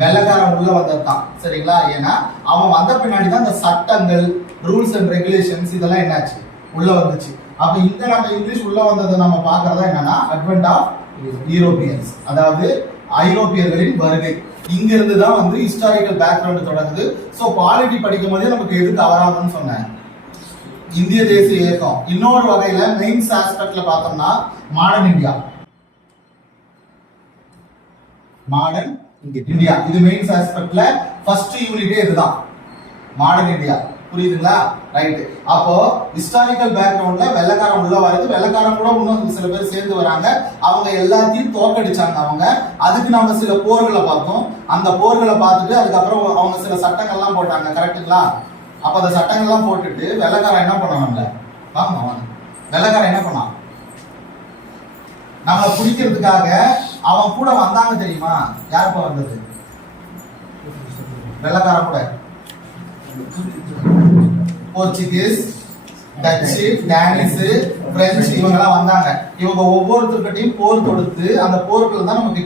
வெள்ளக்காரன் உள்ள வந்ததுதான். சரிங்களா? ஏன்னா அவன் வந்த பின்னாடி தான் இந்த சட்டங்கள், ரூல்ஸ் அண்ட் ரெகுலேஷன்ஸ் இதெல்லாம் என்னாச்சு உள்ள வந்துச்சு. அப்ப இங்க நம்ம இங்கிலீஷ் உள்ள வந்ததை நம்ம பாக்குறதா என்னன்னா அட்வென்ட் ஆஃப் யூரோப்பியன்ஸ், அதாவது ஐரோப்பியர்களின் வருகை. இங்க இருந்து தான் வந்து ஹிஸ்டாரிக்கல் பேக்ரவுண்ட் தொடங்குது. சோ பாலிட்டி படிக்கும் போதே நமக்கு எது தவறாதுன்னு சொன்னேன், இந்திய தேசிய இயக்கம். இன்னொரு வகையில மெயின்ஸ் ஆஸ்பெக்ட்ல பார்த்தோம்னா மாடர்ன் இந்தியா, மாடர்ன் இந்தியா இது மெயின்ஸ் ஆஸ்பெக்ட்ல ஃபர்ஸ்ட் யூனிட்டே இதுதான், மாடர்ன் இந்தியா. புரியுதுங்களா? ரைட். அப்போ ஹிஸ்டாரிக்கல் பேக்ரவுண்ட்ல வெள்ளக்காரன் உள்ள வருது, வெள்ளக்காரன் கூட இன்னும் சில பேர் சேர்ந்து வராங்க. அவங்க எல்லாத்தையும் தோக்கடிச்சாங்க அவங்க. அதுக்கு நம்ம சில போர்களை பார்த்தோம். அந்த போர்களை பார்த்துட்டு அதுக்கப்புறம் அவங்க சில சட்டங்கள்லாம் போட்டாங்க. கரெக்டுங்களா? அப்ப அந்த சட்டங்கள்லாம் போட்டுட்டு வெள்ளக்காரன் என்ன பண்ணாங்கல்ல, வாங்க வாங்க, வெள்ளக்காரன் என்ன பண்ணான், நம்மளை பிடிக்கிறதுக்காக அவன் கூட வந்தாங்க. தெரியுமா யாருப்பா வந்தது? வெள்ளக்காரன் கூட போர்ச்சுகீஸ், டச்சு, டேனிஷ், பிரெஞ்சு இவங்க எல்லாம் வந்தாங்க. இவங்க ஒவ்வொருத்தர்கிட்டையும் போர் கொடுத்து அந்த போர்கள் தான் நமக்கு